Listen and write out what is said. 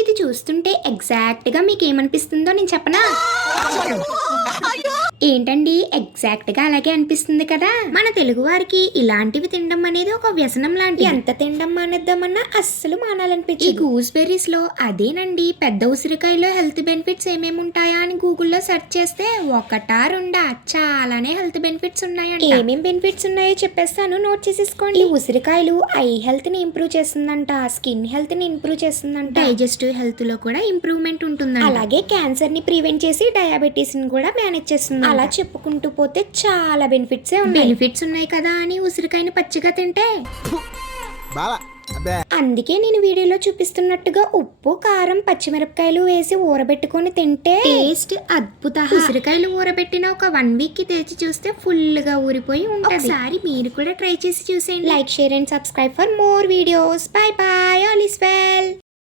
ఇది చూస్తుంటే ఎగ్జాక్ట్ గా మీకు ఏమనిపిస్తుందో నేను చెప్పనా? ఏంటండి, ఎగ్జాక్ట్ గా అలాగే అనిపిస్తుంది కదా. మన తెలుగు వారికి ఇలాంటివి తినడం అనేది ఒక వ్యసనం లాంటి. ఎంత తినడం మానేద్దామన్నా అస్సలు మానాలనిపించదు. ఈ గూస్ బెర్రీస్ లో అదేనండి, పెద్ద ఉసిరికాయలో హెల్త్ బెనిఫిట్స్ ఏమేమి ఉంటాయా అని గూగుల్లో సెర్చ్ చేస్తే ఒకటా రెండా చాలానే హెల్త్ బెనిఫిట్స్ ఉన్నాయండి. ఏమేం బెనిఫిట్స్ ఉన్నాయో చెప్పేస్తాను, నోట్ చేసేసుకోండి. ఈ ఉసిరికాయలు ఐ హెల్త్ ని ఇంప్రూవ్ చేస్తుందంట, స్కిన్ హెల్త్ ని ఇంప్రూవ్ చేస్తుందంట, డైజెస్టివ్ హెల్త్ లో కూడా ఇంప్రూవ్మెంట్ ఉంటుంది. అలాగే క్యాన్సర్ ని ప్రివెంట్ చేసి డయాబెటీస్ ని కూడా మేనేజ్ చేస్తుంది. అలా చెప్పుకుంటూ పోతే చాలా బెనిఫిట్స్ ఉన్నాయి కదా అని ఉసిరికాయని పచ్చిగా తింటే అందుకే నేను వీడియోలో చూపిస్తున్నట్టుగా ఉప్పు కారం పచ్చిమిరపకాయలు వేసి ఊరబెట్టుకొని తింటే టేస్ట్ అద్భుత. ఉసిరికాయలు ఊరబెట్టిన ఒక 1 వీక్ కి తెచ్చి చూస్తే ఫుల్ గా ఊరిపోయి ఉంటుంది. ఒకసారి మీరు కూడా ట్రై చేసి చూసేయండి. Like, share and subscribe for more videos. By by, all is well.